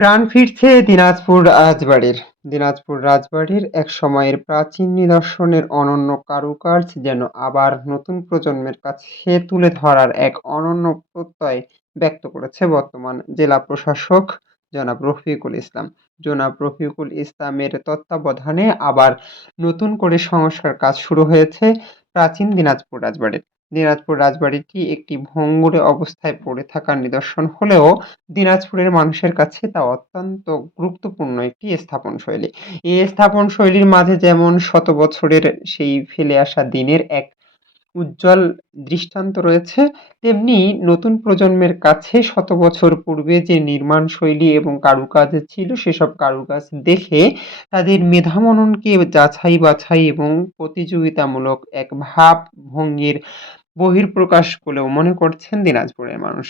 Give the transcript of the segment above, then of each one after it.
প্রাণ ফিরছে দিনাজপুর রাজবাড়ির। দিনাজপুর রাজবাড়ির এক সময়ের প্রাচীন নিদর্শনের অনন্য কারুকার্য যেন আবার নতুন প্রজন্মের কাছে তুলে ধরার এক অনন্য প্রত্যয় ব্যক্ত করেছে বর্তমান জেলা প্রশাসক জনাব রফিকুল ইসলাম। জনাব রফিকুল ইসলামের তত্ত্বাবধানে আবার নতুন করে সংস্কার কাজ শুরু হয়েছে প্রাচীন দিনাজপুর রাজবাড়ির। দিনাজপুর রাজবাড়িটি একটি ভঙ্গুরে অবস্থায় পড়ে থাকার নিদর্শন হলেও দিনাজপুরের মানুষের কাছে তা অত্যন্ত গুরুত্বপূর্ণ একটি স্থাপন শৈলী এই স্থাপন শৈলীর মাঝে যেমন শত বছরের সেই ফেলে আসা দিনের এক উজ্জ্বল দৃষ্টান্ত রয়েছে, তেমনি নতুন প্রজন্মের কাছে শত বছর পূর্বে যে নির্মাণ শৈলী এবং কারুকাজ ছিল, সেসব কারুকাজ দেখে তাদের মেধামননকে যাছাই বাছাই এবং প্রতিযোগিতামূলক এক ভাব ভঙ্গির বহিঃপ্রকাশ বলেও মনে করছেন দিনাজপুরের মানুষ।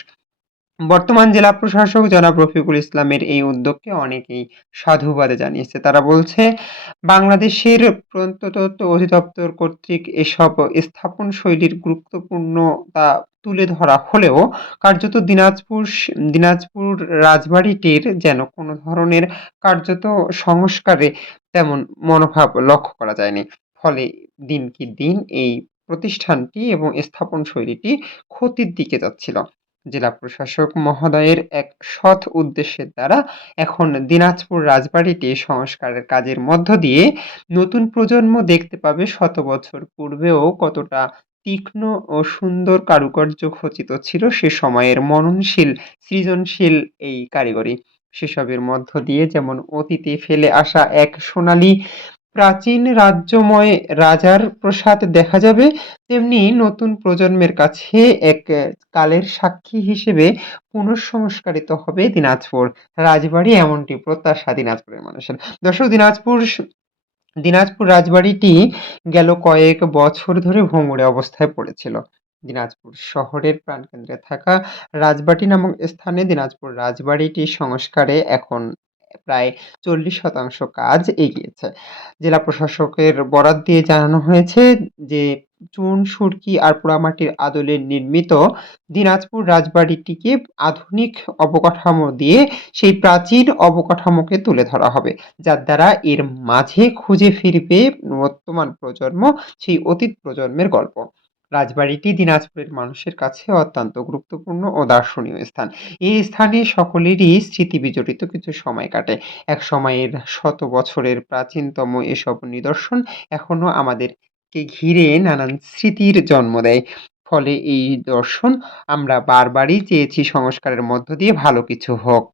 বর্তমান জেলা প্রশাসক জনাব রফিকুল ইসলামের এই উদ্যোগকে অনেকেই সাধুবাদে জানিয়েছে। তারা বলছে, বাংলাদেশের প্রত্নতত্ত্ব অধিদপ্তর কর্তৃক এসব স্থাপন শৈলীর গুরুত্বপূর্ণতা তুলে ধরা হলেও কার্যত দিনাজপুর দিনাজপুর রাজবাড়িটির যেন কোনো ধরনের কার্যত সংস্কারে তেমন মনোভাব লক্ষ্য করা যায়নি। ফলে দিন কি দিন এই প্রতিষ্ঠানটি এবং স্থাপন শৈলীটি ক্ষতির দিকে যাচ্ছিল। জেলা প্রশাসক মহোদয়ের এক সৎ উদ্দেশ্যের দ্বারা এখন দিনাজপুর রাজবাড়িটি সংস্কারের কাজের মধ্য দিয়ে নতুন প্রজন্ম দেখতে পাবে শত বছর পূর্বেও কতটা তীক্ষ্ণ ও সুন্দর কারুকার্য খচিত ছিল সে সময়ের মননশীল, সৃজনশীল এই কারিগরি। সেসবের মধ্য দিয়ে যেমন অতীতে ফেলে আসা এক সোনালী প্রাচীন রাজ্যময় রাজার প্রসাদ দেখা যাবে। তেমনি নতুন প্রজন্মের কাছে এক কালের সাক্ষী হিসেবে পুনঃসংস্কারিত হবে দিনাজপুর। রাজবাড়ি এমনটি প্রত্যাশা দিনাজপুরের মানুষের। দর্শক, দিনাজপুর দিনাজপুর রাজবাড়িটি গেল কয়েক বছর ধরে ভঙ্গুরে অবস্থায় পড়েছিল। দিনাজপুর শহরের প্রাণকেন্দ্রে থাকা রাজবাটি নামক স্থানে দিনাজপুর রাজবাড়িটি সংস্কারে এখন প্রায় চল্লিশ শতাংশ কাজ এগিয়েছে। জেলা প্রশাসকের বরাত দিয়ে জানানো হয়েছে যে, চুন, সুরকি আর পোড়ামাটির আদলে নির্মিত দিনাজপুর রাজবাড়িটিকে আধুনিক অবকাঠামো দিয়ে সেই প্রাচীন অবকাঠামোকে তুলে ধরা হবে, যার দ্বারা এর মাঝে খুঁজে ফিরবে বর্তমান প্রজন্ম, সেই অতীত প্রজন্মের গল্প। রাজবাড়িটি দিনাজপুরের মানুষের কাছে অত্যন্ত গুরুত্বপূর্ণ ও দার্শনীয় স্থান। এই স্থানে সকলেরই স্মৃতি বিজড়িত কিছু সময় কাটে। এক সময়ের শত বছরের প্রাচীনতম এসব নিদর্শন এখনও আমাদেরকে ঘিরে নানান স্মৃতির জন্ম দেয়। ফলে এই দর্শন আমরা বারবারই চেয়েছি সংস্কারের মধ্য দিয়ে ভালো কিছু হোক।